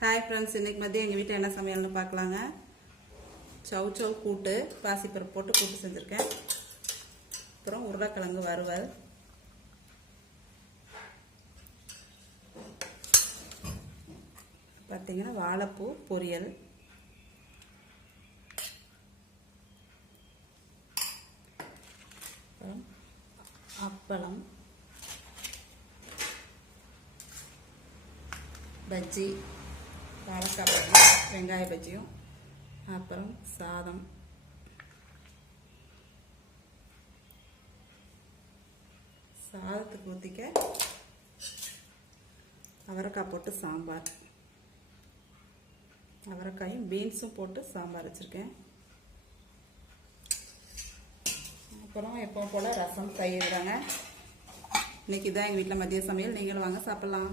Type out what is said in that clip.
Hi friends, இன்றைக்கி மதியம் எங்கள் வீட்டில் என்ன சமையல்னு பார்க்கலாங்க. சவ் சவ் கூட்டு, பாசிப்பருப்பு போட்டு கூட்டு செஞ்சுருக்கேன். அப்புறம் உருளைக்கிழங்கு வறுவல், பார்த்தீங்கன்னா வாழைப்பூ பொரியல், அப்பளம், பஜ்ஜி, வாழைக்காய் பஜ்ஜி, வெங்காய பஜ்ஜியும், அப்புறம் சாதம், சாதத்துக்கு ஊற்றிக்க அவரைக்காய் போட்டு சாம்பார், அவரைக்காயும் பீன்ஸும் போட்டு சாம்பார் வச்சுருக்கேன். அப்புறம் எப்பவும் போல் ரசம், தயிர் தாங்க. இன்றைக்கி தான் எங்கள் வீட்டில் மதிய சமையல். நீங்களும் வாங்க சாப்பிட்லாம்.